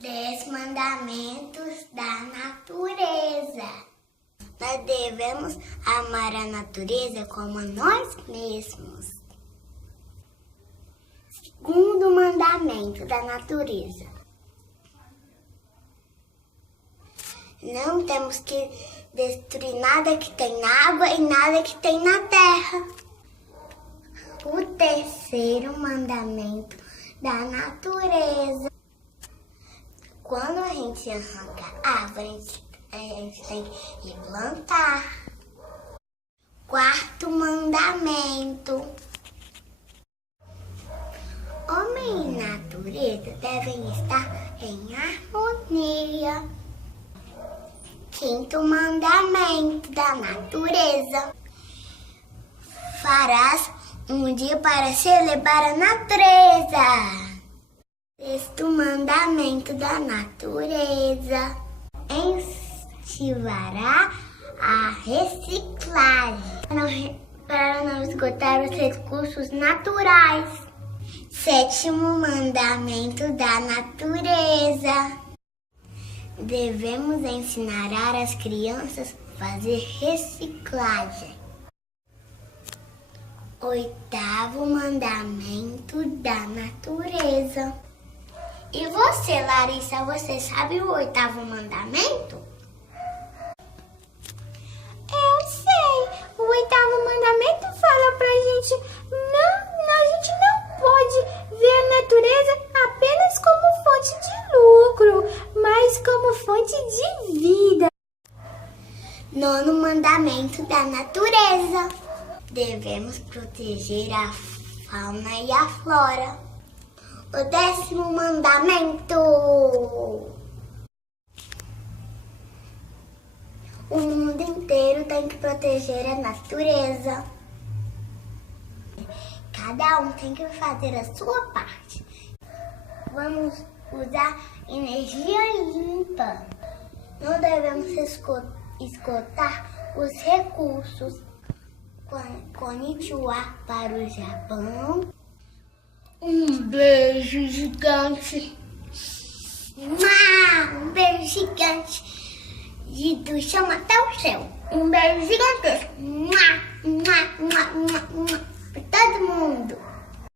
10 mandamentos da natureza. Nós devemos amar a natureza como nós mesmos. Segundo mandamento da natureza. Não temos que destruir nada que tem na água e nada que tem na terra. O terceiro mandamento da natureza. Quando a gente arranca árvore, a gente tem que plantar. Quarto mandamento. Homem e natureza devem estar em harmonia. Quinto mandamento da natureza. Farás um dia para celebrar a natureza. Sexto mandamento da natureza. Incentivará a reciclagem para não esgotar os recursos naturais. Sétimo mandamento da natureza. Devemos ensinar às crianças a fazer reciclagem. Oitavo mandamento da natureza. E você, Larissa, você sabe o oitavo mandamento? Eu sei. O oitavo mandamento fala pra gente a gente não pode ver a natureza apenas como fonte de lucro, mas como fonte de vida. Nono mandamento da natureza. Devemos proteger a fauna e a flora. O 10º mandamento. O mundo inteiro tem que proteger a natureza. Cada um tem que fazer a sua parte. Vamos usar energia limpa. Não devemos esgotar os recursos. Konnichiwa para o Japão. Um beijo gigante. Um beijo gigante. Do chão até o céu. Um beijo gigantesco. Para todo mundo.